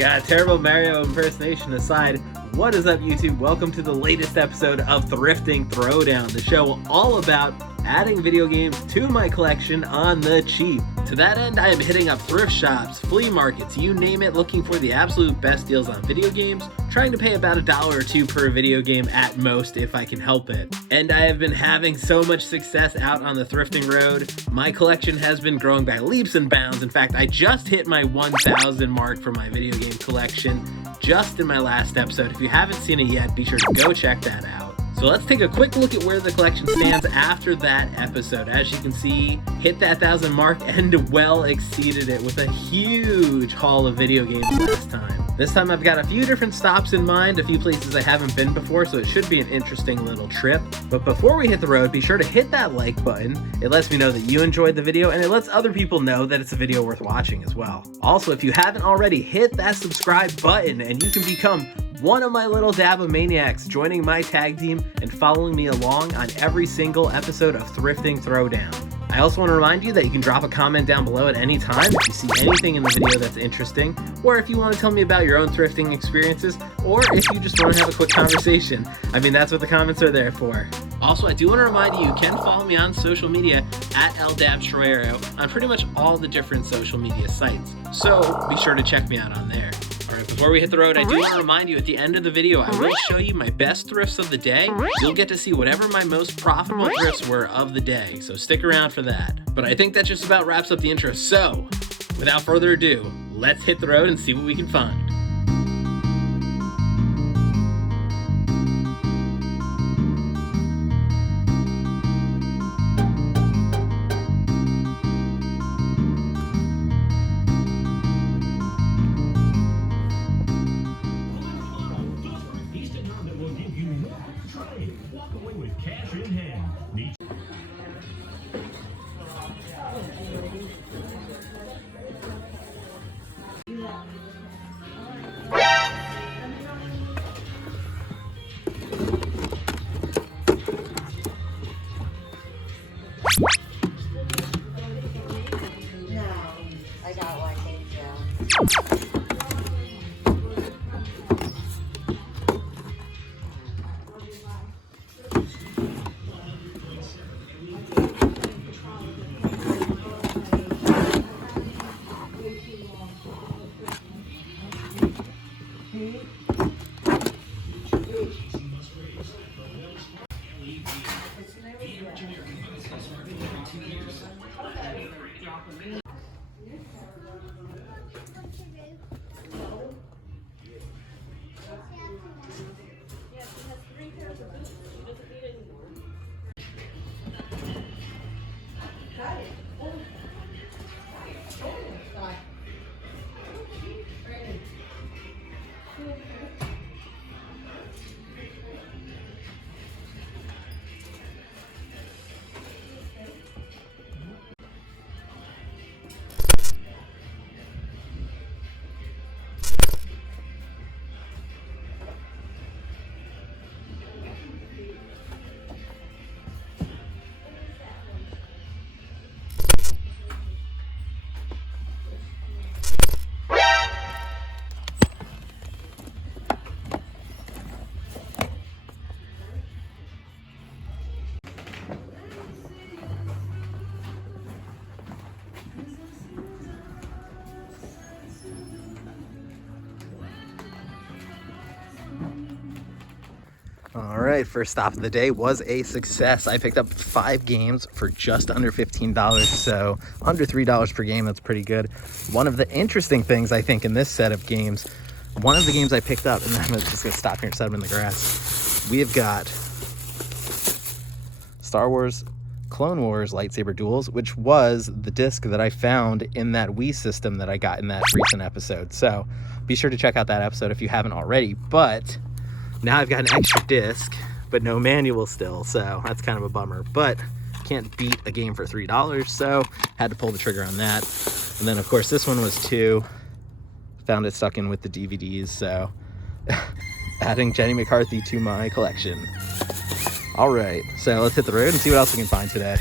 God, terrible Mario impersonation aside, what is up YouTube? Welcome to the latest episode of Thrifting Throwdown, the show all about adding video games to my collection on the cheap. To that end, I am hitting up thrift shops, flea markets, you name it, looking for the absolute best deals on video games, trying to pay about $1 or $2 per video game at most if I can help it. And I have been having so much success out on the thrifting road. My collection has been growing by leaps and bounds. In fact, I just hit my 1,000 mark for my video game collection just in my last episode. If you haven't seen it yet, be sure to go check that out. So let's take a quick look at where the collection stands after that episode. As you can see, hit that 1,000 mark and well exceeded it with a huge haul of video games last time. This time I've got a few different stops in mind, a few places I haven't been before, so it should be an interesting little trip. But before we hit the road, be sure to hit that like button. It lets me know that you enjoyed the video, and it lets other people know that it's a video worth watching as well. Also, if you haven't already, hit that subscribe button and you can become one of my little Dabamaniacs, joining my tag team and following me along on every single episode of Thrifting Throwdown. I also want to remind you that you can drop a comment down below at any time if you see anything in the video that's interesting, or if you want to tell me about your own thrifting experiences, or if you just want to have a quick conversation. I mean, that's what the comments are there for. Also, I do want to remind you, you can follow me on social media at Dabstroyero on pretty much all the different social media sites, so be sure to check me out on there. Alright, before we hit the road, I do want to remind you at the end of the video, I will show you my best thrifts of the day. You'll get to see whatever my most profitable thrifts were of the day, so stick around for that. But I think that just about wraps up the intro, so without further ado, let's hit the road and see what we can find. Alright, first stop of the day was a success. I picked up 5 games for just under $15, so under $3 per game. That's pretty good. One of the interesting things I think in this set of games, one of the games I picked up, and I'm just going to stop here and set them in the grass. We have got Star Wars Clone Wars Lightsaber Duels, which was the disc that I found in that Wii system that I got in that recent episode. So be sure to check out that episode if you haven't already. But now I've got an extra disc, but no manual still, so that's kind of a bummer. But can't beat a game for $3, so had to pull the trigger on that. And then, of course, this one was 2. Found it stuck in with the DVDs, so adding Jenny McCarthy to my collection. All right, so let's hit the road and see what else we can find today.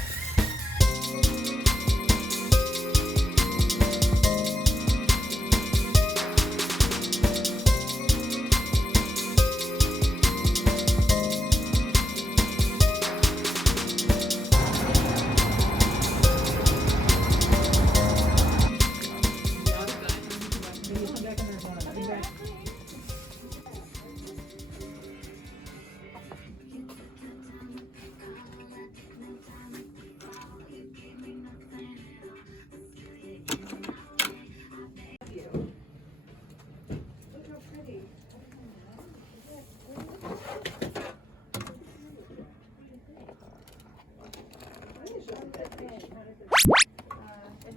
It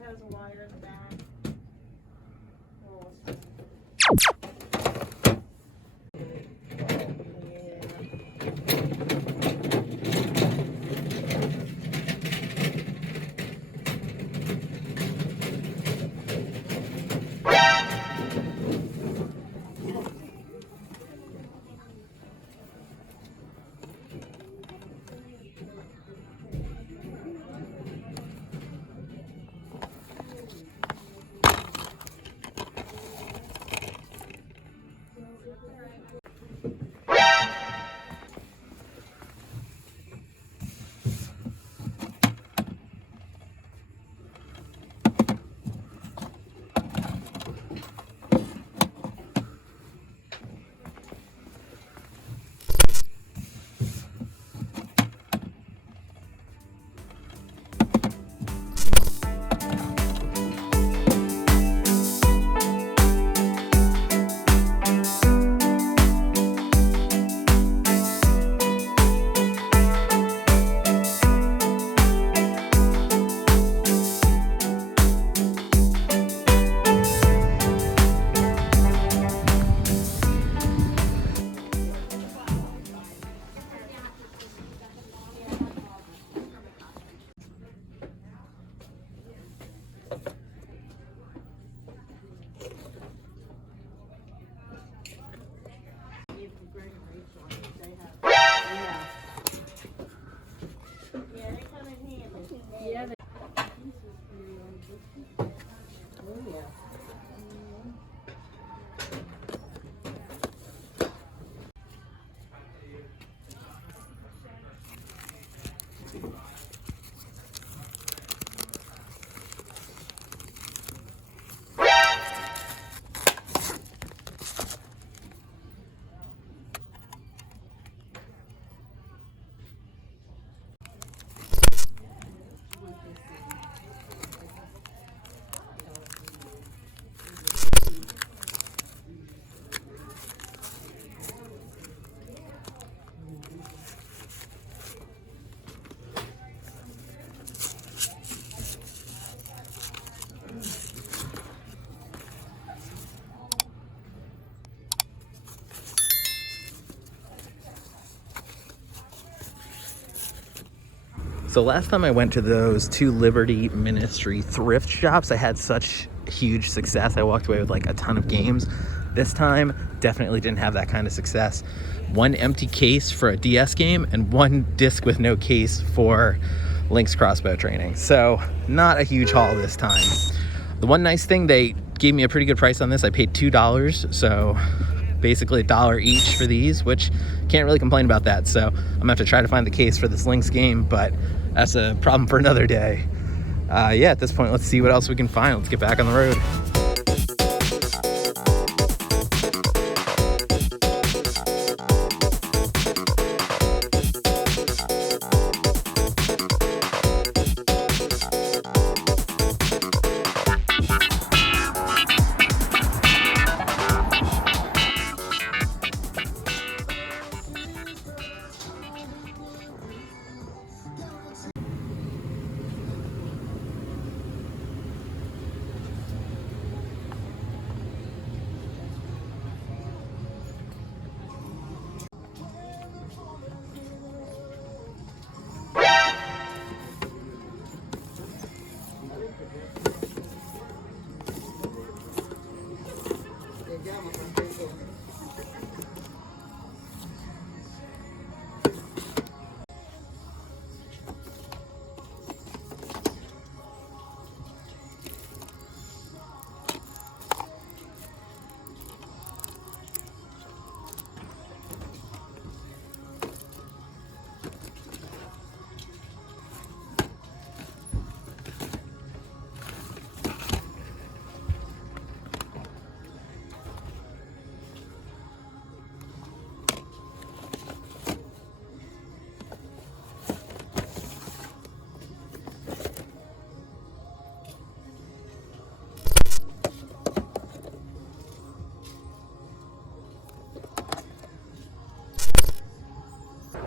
has a wire in the back. So last time I went to those two Liberty Ministry thrift shops, I had such huge success. I walked away with like a ton of games. This time, definitely didn't have that kind of success. One empty case for a DS game and one disc with no case for Link's crossbow training. So not a huge haul this time. The one nice thing, they gave me a pretty good price on this. I paid $2, so basically $1 each for these, which can't really complain about that. So I'm gonna have to try to find the case for this Link's game, but that's a problem for another day. Yeah, at this point, let's see what else we can find. Let's get back on the road.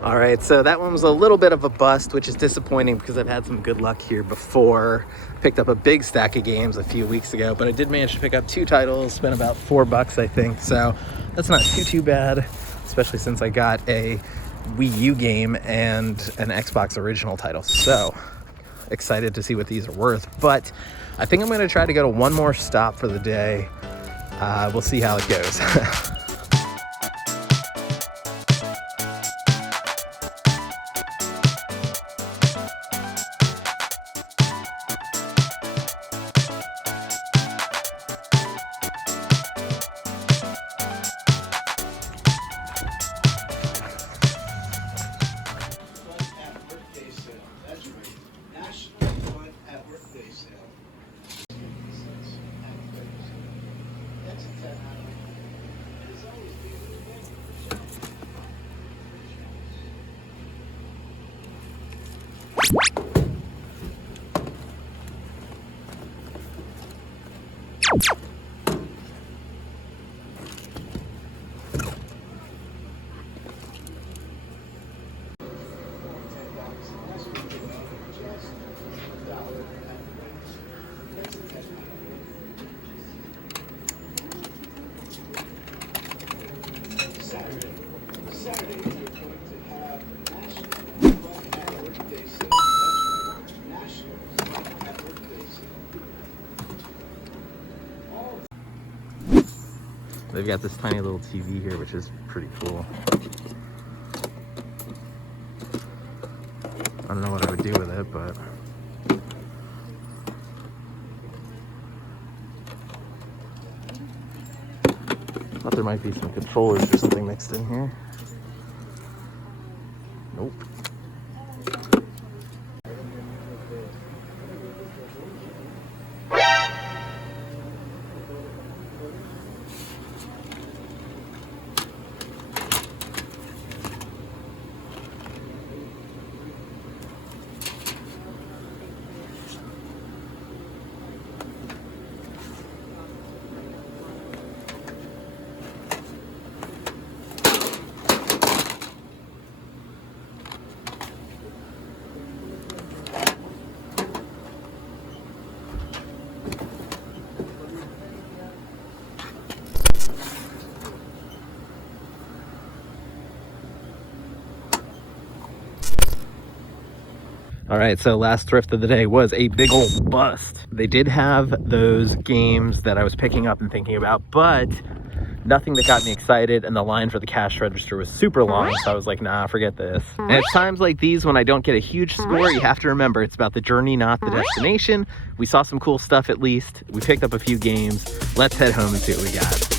All right, so that one was a little bit of a bust, which is disappointing because I've had some good luck here before. Picked up a big stack of games a few weeks ago, but I did manage to pick up 2 titles, spent about $4, I think. So that's not too bad, especially since I got a Wii U game and an Xbox original title. So excited to see what these are worth, but I think I'm going to try to go to one more stop for the day. We'll see how it goes. They've got this tiny little TV here, which is pretty cool. I don't know what I would do with it, but I thought there might be some controllers or something mixed in here. Nope. All right, so last thrift of the day was a big old bust. They did have those games that I was picking up and thinking about, but nothing that got me excited, and the line for the cash register was super long, so I was like, nah, forget this. And at times like these, when I don't get a huge score, you have to remember it's about the journey, not the destination. We saw some cool stuff at least. We picked up a few games. Let's head home and see what we got.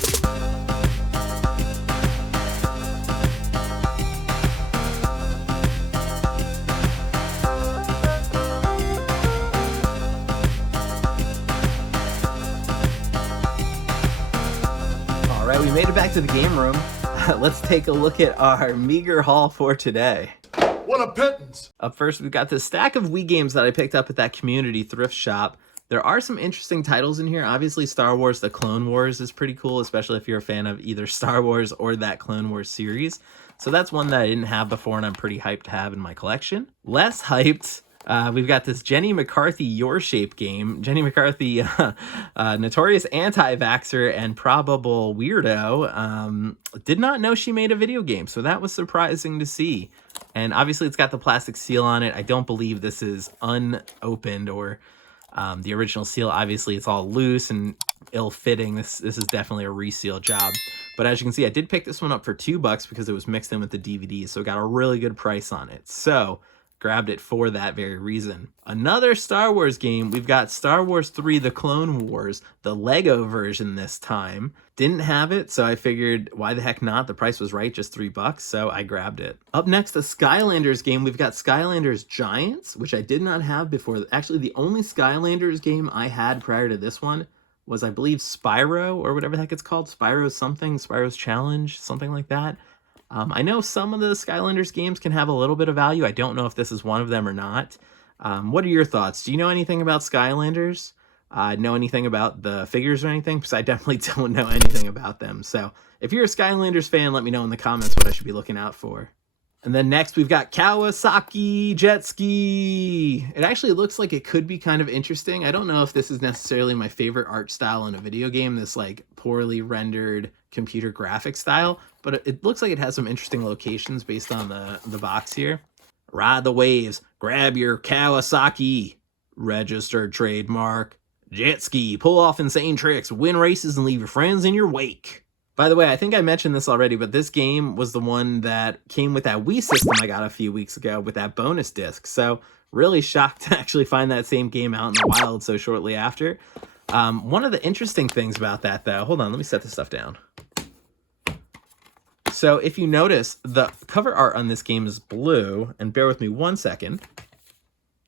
We made it back to the game room. Let's take a look at our meager haul for today. What a pittance! Up first, we've got this stack of Wii games that I picked up at that community thrift shop. There are some interesting titles in here. Obviously, Star Wars The Clone Wars is pretty cool, especially if you're a fan of either Star Wars or that Clone Wars series. So that's one that I didn't have before, and I'm pretty hyped to have in my collection. Less hyped, we've got this Jenny McCarthy Your Shape game. Jenny McCarthy, notorious anti-vaxxer and probable weirdo, did not know she made a video game, so that was surprising to see. And obviously it's got the plastic seal on it. I don't believe this is unopened or the original seal. Obviously it's all loose and ill-fitting. This is definitely a reseal job. But as you can see, I did pick this one up for $2 because it was mixed in with the DVD, so got a really good price on it. So grabbed it for that very reason. Another Star Wars game, we've got Star Wars 3 The Clone Wars, the Lego version this time. Didn't have it, so I figured why the heck not? The price was right, just $3, so I grabbed it. Up next, the Skylanders game. We've got Skylanders Giants, which I did not have before. Actually, the only Skylanders game I had prior to this one was, I believe, Spyro, or whatever the heck it's called. Spyro's something, Spyro's Challenge, something like that. I know some of the Skylanders games can have a little bit of value. I don't know if this is one of them or not. What are your thoughts? Do you know anything about Skylanders? Know anything about the figures or anything? Because I definitely don't know anything about them. So if you're a Skylanders fan, let me know in the comments what I should be looking out for. And then next we've got Kawasaki Jet Ski. It actually looks like it could be kind of interesting. I don't know if this is necessarily my favorite art style in a video game, this like poorly rendered computer graphic style, but it looks like it has some interesting locations based on the box here. Ride the waves, grab your Kawasaki, registered trademark, jet ski, pull off insane tricks, win races, and leave your friends in your wake. By the way, I think I mentioned this already, but this game was the one that came with that Wii system I got a few weeks ago with that bonus disc. So really shocked to actually find that same game out in the wild so shortly after. One of the interesting things about that, though, hold on, let me set this stuff down. So if you notice, the cover art on this game is blue, and bear with me 1 second.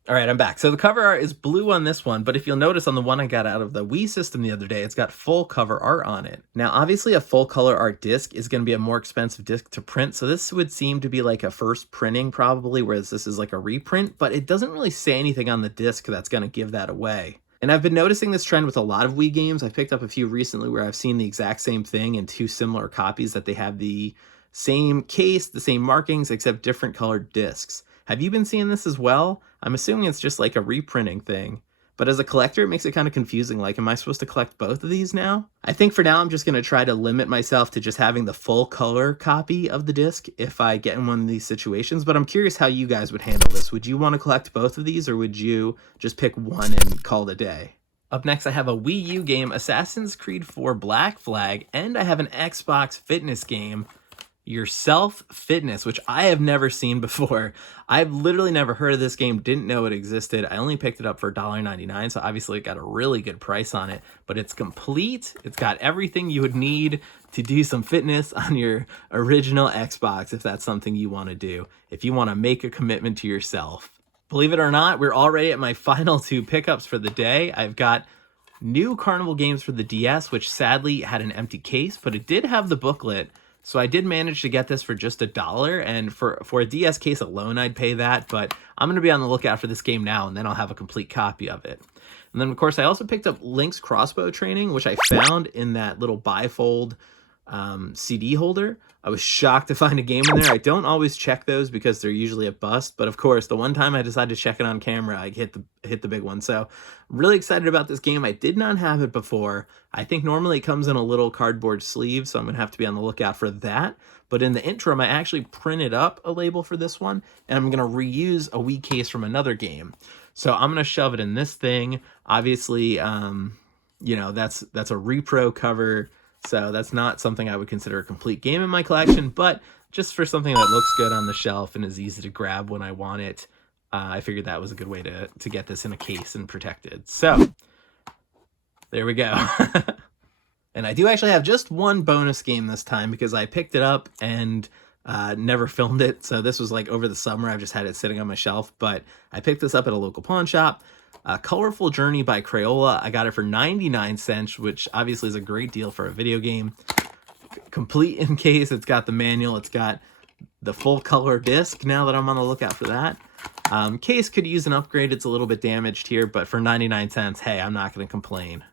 All right, I'm back. So the cover art is blue on this one, but if you'll notice on the one I got out of the Wii system the other day, it's got full cover art on it. Now, obviously a full color art disc is going to be a more expensive disc to print, so this would seem to be like a first printing probably, whereas this is like a reprint, but it doesn't really say anything on the disc that's going to give that away. And I've been noticing this trend with a lot of Wii games. I've picked up a few recently where I've seen the exact same thing in two similar copies, that they have the same case, the same markings, except different colored discs. Have you been seeing this as well? I'm assuming it's just like a reprinting thing. But as a collector, it makes it kind of confusing. Like, am I supposed to collect both of these now? I think for now, I'm just going to try to limit myself to just having the full color copy of the disc if I get in one of these situations. But I'm curious how you guys would handle this. Would you want to collect both of these, or would you just pick one and call it a day? Up next, I have a Wii U game, Assassin's Creed 4 Black Flag, and I have an Xbox fitness game, Yourself Fitness, which I have never seen before. I've literally never heard of this game, didn't know it existed. I only picked it up for $1.99, so obviously it got a really good price on it, but it's complete. It's got everything you would need to do some fitness on your original Xbox, if that's something you want to do, if you want to make a commitment to yourself. Believe it or not, we're already at my final two pickups for the day. I've got new Carnival games for the DS, which sadly had an empty case, but it did have the booklet. So I did manage to get this for just $1, and for a DS case alone, I'd pay that, but I'm going to be on the lookout for this game now, and then I'll have a complete copy of it. And then, of course, I also picked up Link's Crossbow Training, which I found in that little bifold CD holder. I was shocked to find a game in there. I don't always check those because they're usually a bust, but of course, the one time I decided to check it on camera, I hit the big one. So I'm really excited about this game. I did not have it before. I think normally it comes in a little cardboard sleeve, so I'm going to have to be on the lookout for that. But in the interim, I actually printed up a label for this one, and I'm going to reuse a Wii case from another game. So I'm going to shove it in this thing. Obviously, you know, that's a repro cover, so that's not something I would consider a complete game in my collection, but just for something that looks good on the shelf and is easy to grab when I want it, I figured that was a good way to get this in a case and protected. So there we go. And I do actually have just one bonus game this time because I picked it up and never filmed it. So this was like over the summer. I've just had it sitting on my shelf, but I picked this up at a local pawn shop. Colorful Journey by Crayola. I got it for 99 cents, which obviously is a great deal for a video game. Complete in case. It's got the manual. It's got the full color disc now that I'm on the lookout for that. Case could use an upgrade. It's a little bit damaged here, but for 99 cents, hey, I'm not going to complain.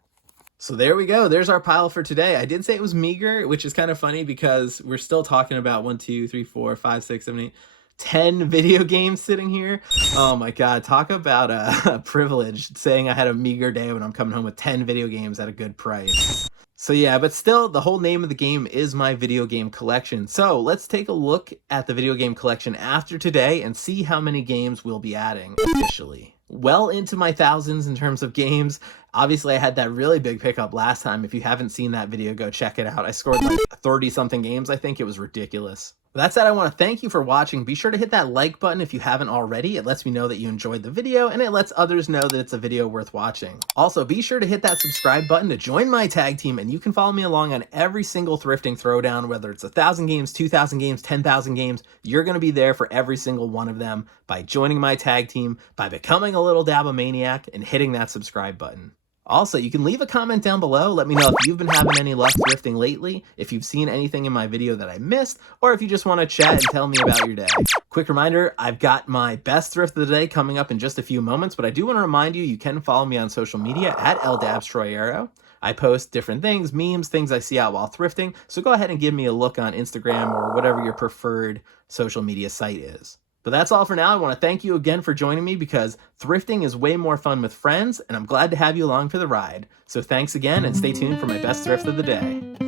So there we go. There's our pile for today. I did say it was meager, which is kind of funny because we're still talking about 1, 2, 3, 4, 5, 6, 7, 8, 10 video games sitting here. Oh my God, talk about a privilege saying I had a meager day when I'm coming home with 10 video games at a good price. So yeah, but still, the whole name of the game is my video game collection. So let's take a look at the video game collection after today and see how many games we'll be adding officially. Well into my thousands in terms of games. Obviously, I had that really big pickup last time. If you haven't seen that video, go check it out. I scored like 30-something games. I think it was ridiculous. With that said, I want to thank you for watching. Be sure to hit that like button if you haven't already. It lets me know that you enjoyed the video, and it lets others know that it's a video worth watching. Also, be sure to hit that subscribe button to join my tag team, and you can follow me along on every single Thrifting Throwdown, whether it's 1,000 games, 2,000 games, 10,000 games. You're going to be there for every single one of them by joining my tag team, by becoming a little Dabamaniac, and hitting that subscribe button. Also, you can leave a comment down below. Let me know if you've been having any luck thrifting lately, if you've seen anything in my video that I missed, or if you just want to chat and tell me about your day. Quick reminder, I've got my best thrift of the day coming up in just a few moments, but I do want to remind you, you can follow me on social media at Dabstroyero. I post different things, memes, things I see out while thrifting. So go ahead and give me a look on Instagram or whatever your preferred social media site is. But that's all for now. I want to thank you again for joining me because thrifting is way more fun with friends, and I'm glad to have you along for the ride. So thanks again, and stay tuned for my best thrift of the day.